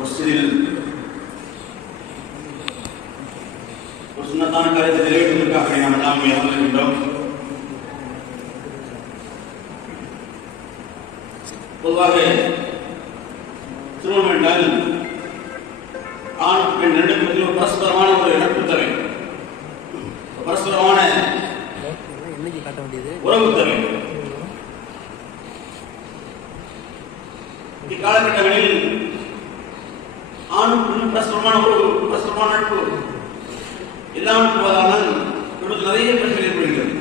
மஸ்ஜிதில் ஒரு சுன்னத்தான காரியத்தை நிறைவேற்றுவதற்காக நாம் எல்லாம் அமர்ந்திருக்கின்றோம். பொதுவாக திருமணம் என்றால் ஆண் பெண் ரெண்டு பேருக்கு ஒரு பரஸ்பரமான ஒரு நட்பு தேவை, பரஸ்பரமான உறவு தேவை. இக்காலகட்டங்களில் ஆணும் பெண்ணும் பரஸ்பரமான உறவு, பரஸ்பரமான நட்பு இல்லாமல் போவதால் நிறைய பிரச்சனை ஏற்படுகிறது.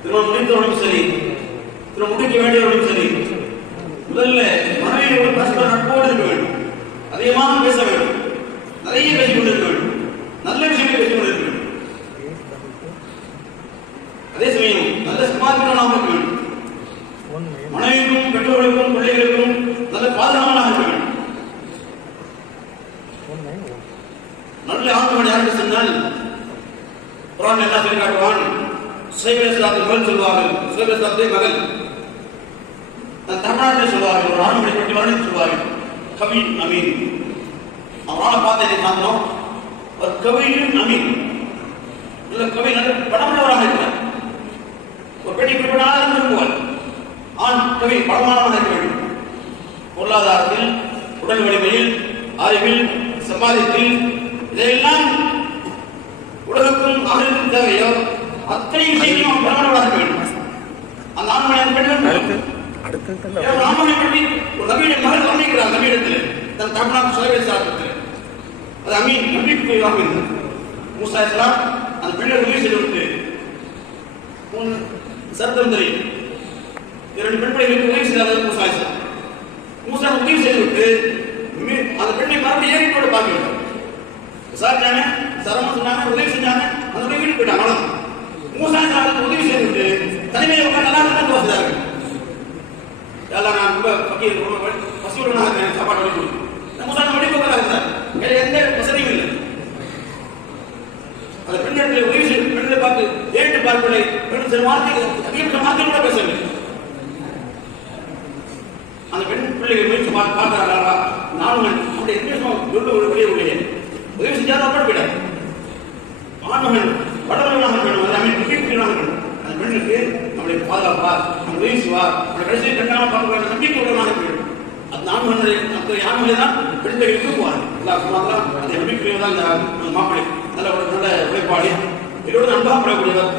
திருமணம் முடித்தவர்களும் சரி, திருமணம் முடிக்க வேண்டியவர்களும் சரி, முதல்ல மனைவியோடு பரஸ்பர நட்போடு இருக்க வேண்டும், அதிகமாக பேச வேண்டும், நிறைய பேசிக் கொண்டிருக்க வேண்டும், நல்ல விஷயங்களை பேசிக் கொண்டிருக்க வேண்டும். அதே சமயம் நல்ல சமாதானமாக இருக்க வேண்டும், மனைவிக்கும் பெற்றோர்களுக்கும் பிள்ளைகளுக்கும் நல்ல பாதுகாவலாக இருக்க வேண்டும். நல்ல ஆண்மகன் யாருக்கு சொன்னால் குர்ஆன் என்ன சொல்லி காட்டுவான்? சுஹைப் அலைஹிஸ்ஸலாத்தின் மகள் சொல்வார்கள், சுஹைப் அலைஹிஸ்ஸலாத்தின் மகள் தன் தமிழ்நாட்டில் சொல்வார்கள், ஒரு ஆண்மனை பற்றி வர்ணித்து சொல்வார்கள், கவி அமீன். அவனால பார்த்ததை பார்த்தோம், ஒரு கவியும் அமீன், நல்ல கவி, நல்ல படமுள்ளவராக இருக்கிறார். ஒரு பெண்ணை குறிப்பிடாத விரும்புவார், ஆண் கவி படமானவராக இருக்க வேண்டும். பொருளாதாரத்தில், உடல் வலிமையில், அறிவில், சம்பாதித்தில், இதையெல்லாம் உலகத்தும் அகலுக்கும் தேவையோ அத்தனை விஷயங்களும் பரவாயில்ல வேண்டும். அந்த ஆண்மனை பெண்கள் ஆண்மனை பற்றி ஒரு நபியுடைய மகள் வர்ணிக்கிறார். நபியிடத்தில் தன் தமிழ்நாட்டு சுஹைப் அலைஹிஸ்ஸலாத்திற்கு அது அமீன் நம்பிக்கையாக இருந்தது. மூசா அலைஹிஸ்ஸலாம் அந்த பெண்ணை உதவி செய்துவிட்டு, சரித்திரம் தெரியும், இரண்டு பெண்களுக்கு உதவி செய்தார் மூசா அலைஹிஸ்ஸலாம். மூசா உதவி செய்துவிட்டு அந்த பெண்ணை மறுபடியும் ஏறிக்கோடு பார்க்க விசாரிச்சாங்க, சரமம் சொன்னாங்க, உதவி செஞ்சாங்க, அந்த வீட்டுக்கு போயிட்டாங்க. மூசா அலைஹிஸ்ஸலாத்துக்கு உதவி செய்துவிட்டு தனிமையை உட்கார்ந்து நல்லா இருந்து வசித்தார்கள். எல்லாம் நான் ரொம்ப பக்கீர், பசியோடு நான் சாப்பாடு வழி கொடுத்து மூசா வழிபோக்கராக இருந்தார், வேறு எந்த வசதியும் இல்லை. அந்த பெண்ணிடத்தில் உதவி செய்து பெண்ணை பார்த்து ஏறிட்டு பார்க்கவில்லை, பெண் சில வார்த்தை அதிகப்பட்ட வார்த்தை கூட பேசவில்லை. அந்த பெண் பிள்ளைகள் முயற்சி பார்க்கிறாரா, நானும் நம்முடைய வெளியே உள்ளே உதவி செஞ்சாலும் அப்படி போயிட்டார். ஆண்மகன் வடவர்களாக வேண்டும், அதை அமைப்பு முக்கியமாக வேண்டும். அந்த பெண்ணுக்கு நம்முடைய பாதுகாப்பார், நம்ம உதவி செய்வார், நம்ம கடைசியை கண்டாமல் பார்க்க நம்பிக்கை உடனாக வேண்டும். அந்த ஆண்மகனை அந்த ஆண்மகளை தான் பெண்களை விரும்புவார்கள். எல்லா சுமாரெல்லாம் அதை நம்பிக்கையாக தான் இந்த மாப்பிள்ளை நல்ல உழைப்பாளி, இதோடு நண்பாக படக்கூடியவர்.